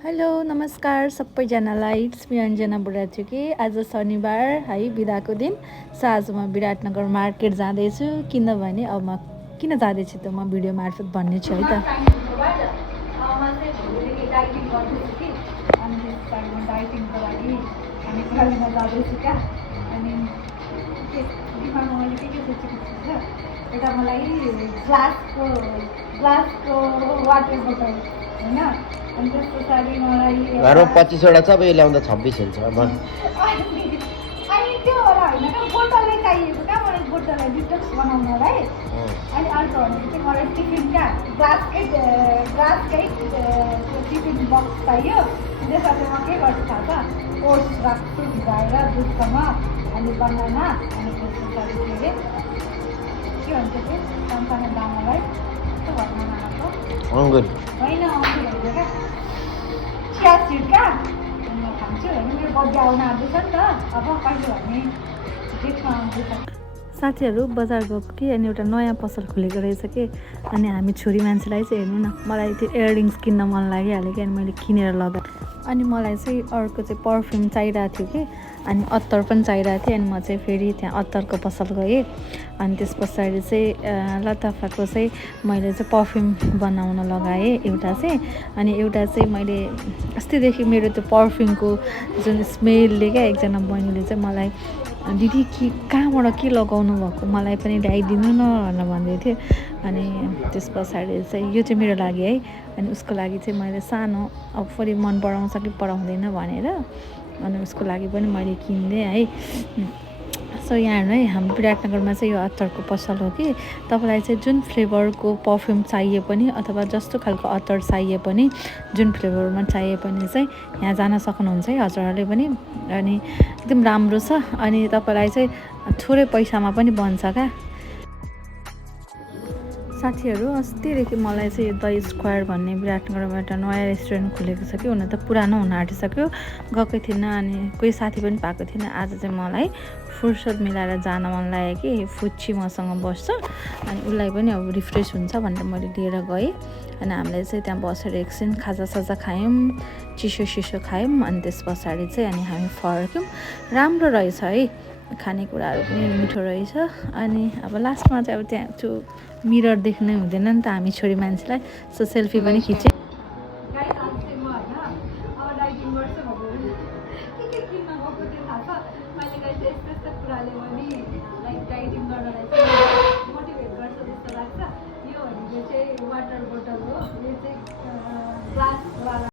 Hello नमस्कार सबैजनालाई it's me Anjana बुढाचुकी। आज शनिबार है, बिदाको दिन। सो आज म विराटनगर मार्केट जाँदैछु, किनभने अब म किन जाँदैछु त म भिडियो मार्फत भन्ने छु है त। एउटा मलाई ग्लासको वाटर बोतल होइन, अनि त्यस पछाडि मलाई घरमा 25 वटा छ, अब यो ल्याउँदा 26 हुन्छ। अनि त्यो होला होइन क्या, बोतलै चाहिएको क्या मलाई, बोतललाई डिटक्स बनाउनलाई। अनि अर्को भनेको चाहिँ मलाई टिफिन क्या, ग्लासकै त्यो टिफिन बक्स चाहियो। त्यसमा चाहिँ म के गर्छु थाहा छ, ओट्स राख्छु भिजाएर दुधसँग, अनि बनाना, अनि त्यस पछाडि के अरे के भन्छ त्यो सानसानो दानालाई त्यो घरमा बनाएको अङ्गुर होइन, अङ्गुर होइन क्या, चिया सिड क्या। अनि म खान्छु होइन, मेरो बर्थडे आउन आँट्दैछ नि त, अब कहिले भने डेटमा आउँदैछ। साथीहरू बजार गएको कि, अनि एउटा नयाँ पसल खुलेको रहेछ कि, अनि हामी छोरी मान्छेलाई चाहिँ हेर्नु न, मलाई त्यो इयररिङ्स किन्न मन लागिहाल्यो कि, अनि मैले किनेर लगाएँ। अनि मलाई चाहिँ अर्को चाहिँ पर्फ्युम चाहिरहेको थियो कि, अनि अत्तर पनि चाहिरहेको थियो। अनि म चाहिँ फेरि त्यहाँ अत्तरको पसल गएँ। अनि त्यस पछाडि चाहिँ लताफाको चाहिँ मैले चाहिँ पर्फ्युम बनाउन लगाएँ एउटा चाहिँ। अनि एउटा चाहिँ मैले अस्तिदेखि मेरो त्यो पर्फ्युमको जुन स्मेलले क्या, एकजना बहिनीले चाहिँ मलाई दिदी कहाँबाट के लगाउनु भएको, मलाई पनि ल्याइदिनु न भनेर भन्दै थियो। अनि त्यस पछाडि चाहिँ यो चाहिँ मेरो लागि है, अनि उसको लागि चाहिँ मैले सानो, अब फेरि मन पराउँछ कि पराउँदैन भनेर, अनि उसको लागि पनि मैले किनिदिएँ है। सो यहाँ हेर्नु है, हाम्रो विराटनगरमा चाहिँ यो अत्तरको पसल हो कि, तपाईँलाई चाहिँ जुन फ्लेभरको पर्फ्युम चाहिए पनि, अथवा जस्तो खालको अत्तर चाहिए पनि, जुन फ्लेभरमा चाहिए पनि चाहिँ यहाँ जान सक्नुहुन्छ है हजुरहरूले पनि। अनि एकदम राम्रो छ, अनि तपाईँलाई चाहिँ थोरै पैसामा पनि बन्छ क्या। साथीहरू अस्तिदेखि मलाई चाहिँ यो द स्क्वायर भन्ने विराटनगरमा एउटा नयाँ रेस्टुरेन्ट खुलेको छ कि, हुन त पुरानो हुन आँटिसक्यो, गएकै थिइनँ, अनि कोही साथी पनि पाएको थिएन। आज चाहिँ मलाई फुर्सद मिलाएर जान मन लाग्यो कि, फुच्ची मसँग बस्छ, अनि उसलाई पनि अब रिफ्रेस हुन्छ भनेर मैले लिएर गएँ। अनि हामीले चाहिँ त्यहाँ बसेर एकछिन खाजासाजा खायौँ, चिसो खायौँ, अनि त्यस पछाडि चाहिँ अनि हामी फर्क्यौँ। राम्रो रहेछ है, खानेकुराहरू पनि मिठो रहेछ। अनि अब लास्टमा चाहिँ अब त्यहाँ त्यो मिरर देख्नै हुँदैन नि त हामी छोरी मान्छेलाई, सो सेल्फी पनि खिचेँ। वाटर बोतल हो, यो चाहिँ ग्लासवाला